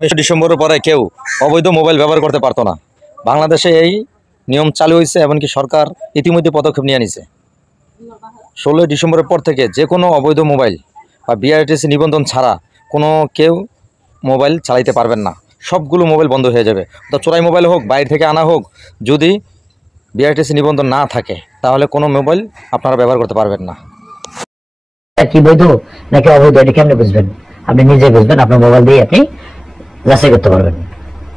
ডিসেম্বরের পরে কেউ অবৈধ মোবাইল ব্যবহার করতে পারতো না। বাংলাদেশে এই নিয়ম চালু হয়েছে, এমনকি সরকার ইতিমধ্যে পদক্ষেপ নিয়ে নিছে। 16 ডিসেম্বরের পর থেকে যে কোনো অবৈধ মোবাইল বা বিআরটিসি নিবন্ধন ছাড়া কোনো কেউ মোবাইল চালাইতে পারবেন না। সবগুলো মোবাইল বন্ধ হয়ে যাবে। তো চোরাই মোবাইল হোক, বাইরে থেকে আনা হোক, যদি বিআরটিসি নিবন্ধন না থাকে তাহলে কোনো মোবাইল আপনারা ব্যবহার করতে পারবেন না। কি বৈধ নাকি অবৈধ এটা কেমনে বুঝবেন? আপনি নিজে বুঝবেন, আপনার মোবাইল দিয়ে আপনি যাচাই করতে পারবেন।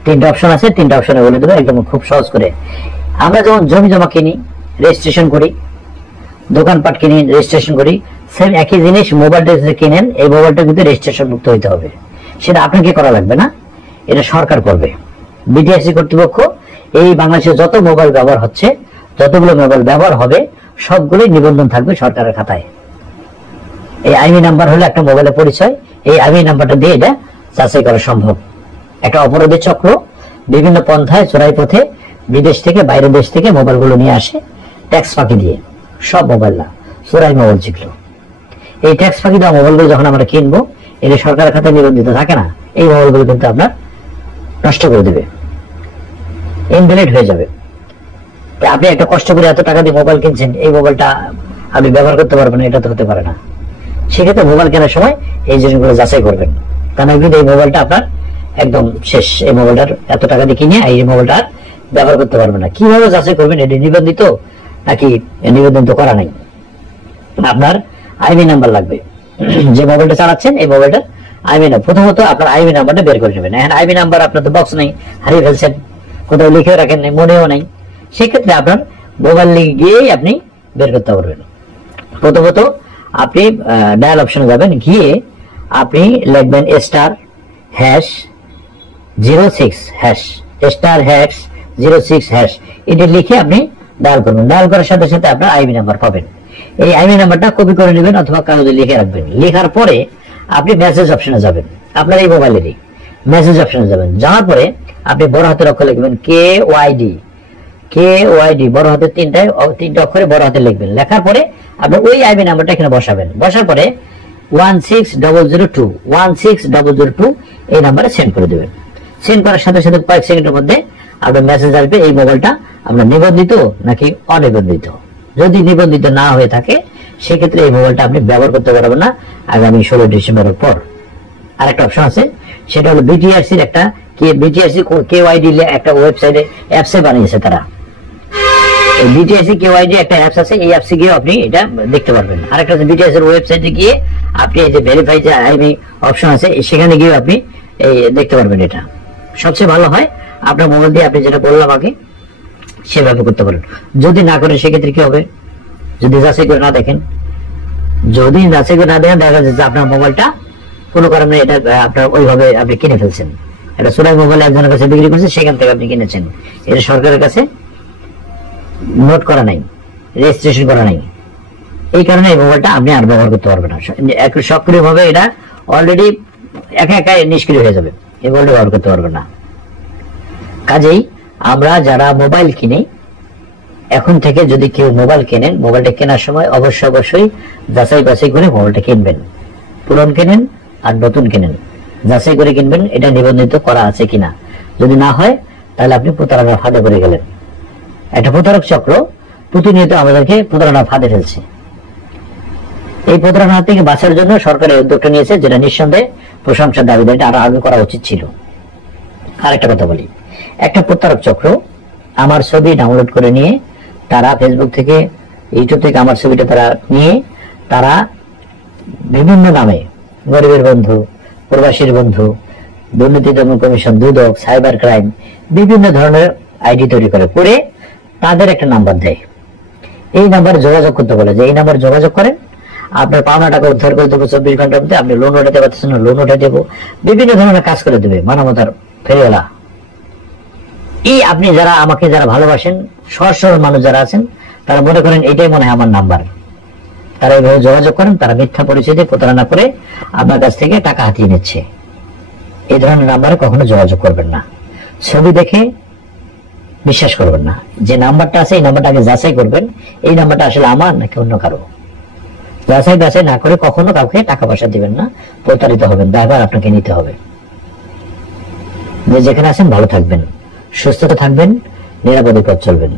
3টা অপশন আছে, 3টা অপশনে বলে দেবো একদম খুব সহজ করে। আমরা যখন জমি জমা কিনি, রেজিস্ট্রেশন করি, দোকানপাট কিনি, রেজিস্ট্রেশন করি, সেম একই জিনিস মোবাইলটা যদি কিনেন, এই মোবাইলটা কিন্তু রেজিস্ট্রেশন মুক্ত হইতে হবে। সেটা আপনাকে করা লাগবে না, এটা সরকার করবে। বিটিআরসি কর্তৃপক্ষ এই বাংলাদেশে যত মোবাইল ব্যবহার হচ্ছে, যতগুলো মোবাইল ব্যবহার হবে, সবগুলোই নিবন্ধন থাকবে সরকারের খাতায়। এই আইনি নাম্বার হলো একটা মোবাইলের পরিচয়। এই আইনি নাম্বারটা দিয়ে এটা যাচাই করা সম্ভব। একটা অপরাধী চক্র বিভিন্ন পন্থায়, চোরাই পথে, বিদেশ থেকে, বাইরের দেশ থেকে মোবাইলগুলো নিয়ে আসে ট্যাক্স ফাঁকি দিয়ে। সব মোবাইল না, চোরাই মোবাইল যেগুলো, এই ট্যাক্স ফাঁকি দেওয়া মোবাইলগুলো যখন আমরা কিনবো, এটা সরকারের খাতায় নিবন্ধিত থাকে না, এই মোবাইলগুলো কিন্তু আপনার নষ্ট করে দেবে, ইনভ্যালিড হয়ে যাবে। আপনি একটা কষ্ট করে এত টাকা দিয়ে মোবাইল কিনছেন, এই মোবাইলটা আপনি ব্যবহার করতে পারবেন না, এটা তো হতে পারে না। সেক্ষেত্রে মোবাইল কেনার সময় এই জিনিসগুলো যাচাই করবেন, কারণ কিন্তু এই মোবাইলটা আপনার একদম শেষ। এই মোবাইলটার এত টাকা দিয়ে কিনে এই মোবাইলটা আর ব্যবহার করতে পারবেন না। কিভাবে যাচাই করবেন এটি নিবন্ধিত নাকি নিবন্ধিত করা নাই? আপনার আইবি নাম্বার লাগবে। যে মোবাইলটা চালাচ্ছেন এই মোবাইলটার আইবি নাম্বার, প্রথমত আপনার আইবি নাম্বারটা বের করে নেবেন। এখন আইবি নাম্বার আপনার তো বক্স নেই, হারিয়ে ফেলছেন, কোথাও লিখে রাখেন নাই, মনেও নাই, সেক্ষেত্রে আপনার মোবাইল গিয়েই আপনি বের করতে পারবেন। প্রথমত আপনি ডায়াল অপশনে যাবেন, গিয়ে আপনি লিখবেন *#06# এটা লিখে আপনি ডায়াল করবেন। ডায়াল করার সাথে সাথে আপনার আইবি নাম্বার পাবেন। এই আইবি নাম্বারটা কপি করে নেবেন অথবা কাগজে লিখে রাখবেন। লেখার পরে আপনি মেসেজ অপশনে যাবেন, আপনার এই মোবাইলেরই মেসেজ অপশনে যাবেন। যাওয়ার পরে আপনি বড় হাতের অক্ষরে লিখবেন KYD বড় হাতের 3টা অক্ষরে বড় হাতে লিখবেন। লেখার পরে আপনি ওই আইবি নাম্বারটা এখানে বসাবেন। বসার পরে 16002 এই নাম্বারে সেন্ড করে দেবেন। সেন্ড করার সাথে সাথে কয়েক সেকেন্ডের মধ্যে আপনার মেসেজ আসবে এই মোবাইলটা আপনার নিবন্ধিত নাকি অনিবন্ধিত। যদি নিবন্ধিত না হয়ে থাকে সেক্ষেত্রে এই মোবাইলটা আপনি ব্যবহার করতে পারবেন না আগামী 16 ডিসেম্বরের পর। আরেকটা অপশন আছে, সেটা হলো বিটিআরসির একটা বিটিআরসি KYD একটা ওয়েবসাইটে অ্যাপসে বানিয়েছে তারা। বিটিআরসি KYD একটা অ্যাপস আছে, এই অ্যাপসে গিয়ে আপনি এটা দেখতে পারবেন। আরেকটা আছে বিটিআরসি এর ওয়েবসাইটে গিয়ে আপনি এই যে ভেরিফাই যে আইবি অপশন আছে সেখানে গিয়ে আপনি এই দেখতে পারবেন। এটা সবচেয়ে ভালো হয় আপনার মোবাইল দিয়ে আপনি যেটা বললাম আগে সেভাবে করতে পারেন। যদি না করেন সেক্ষেত্রে কি হবে? যদি যাচাই করে না দেখেন, দেখা যাচ্ছে যে আপনার মোবাইলটা কোনো কারণে এটা আপনার ওইভাবে আপনি কিনে ফেলছেন। এটা চোরাই মোবাইল একজনের কাছে বিক্রি করছে, সেখান থেকে আপনি কিনেছেন, এটা সরকারের কাছে নোট করা নাই, রেজিস্ট্রেশন করা নাই, এই কারণে এই মোবাইলটা আপনি আর ব্যবহার করতে পারবেন না। সক্রিয়ভাবে এটা অলরেডি একা নিষ্ক্রিয় হয়ে যাবে, এই মোবাইলটা ব্যবহার করতে পারবেন না। কাজেই আমরা যারা মোবাইল কিনি, এখন থেকে যদি কেউ মোবাইল কেনেন, মোবাইলটা কেনার সময় অবশ্যই যাচাই বাছাই করে মোবাইলটা কিনবেন। পুরনো কেনেন আর নতুন কেনেন, যাচাই করে কিনবেন এটা নিবন্ধিত করা আছে কিনা। যদি না হয় তাহলে আপনি প্রতারণার ফাঁদে পড়ে গেলেন। একটা প্রতারক চক্র প্রতিনিয়ত আমাদেরকে প্রতারণার ফাঁদে ফেলছে। এই প্রতারণা থেকে বাঁচার জন্য সরকারের উদ্যোগটা নিয়েছে, যেটা নিঃসন্দেহে প্রশংসার দাবিদার, এটা আরো আগে করা উচিত ছিল। আরেকটা কথা বলি, একটা প্রতারক চক্র আমার ছবি ডাউনলোড করে নিয়ে তারা ফেসবুক থেকে, ইউটিউব থেকে আমার ছবিটা তারা নিয়ে তারা বিভিন্ন নামে গরিবের বন্ধু, প্রবাসীর বন্ধু, দুর্নীতি দমন কমিশন, দুদক, সাইবার ক্রাইম, বিভিন্ন ধরনের আইডি তৈরি করে তাদের একটা নাম্বার দেয়। এই নাম্বারে যোগাযোগ করতে বলে যে এই নাম্বার যোগাযোগ করেন, আপনার পাওনা টাকা উদ্ধার করে দেবো 24 ঘন্টার মধ্যে, আপনি লোন উঠাতে পারতেছেন না লোন উঠে দেবো, বিভিন্ন ধরনের কাজ করে দেবে, মানবতার ফেরিওয়ালা। এই আপনি যারা আমাকে যারা ভালোবাসেন, সহজ সরল মানুষ যারা আছেন, তারা মনে করেন এটাই মনে হয় আমার নাম্বার, তারা এইভাবে যোগাযোগ করেন, তারা মিথ্যা পরিচয় দিয়ে প্রতারণা করে আপনার কাছ থেকে টাকা হাতিয়ে নিচ্ছে। এই ধরনের নাম্বারে কখনো যোগাযোগ করবেন না। ছবি দেখে বিশ্বাস করবেন না। যে নাম্বারটা আছে এই নাম্বারটা আগে যাচাই করবেন, এই নাম্বারটা আসলে আমার নাকি অন্য কারো। যাচাই না করে কখনো কাউকে টাকা পয়সা দিবেন না, প্রতারিত হবেন, দায়ভার আপনাকে নিতে হবে। যে যেখানে আছেন ভালো থাকবেন, সুস্থতা থাকবেন, নিরাপদে পথ চলবেন।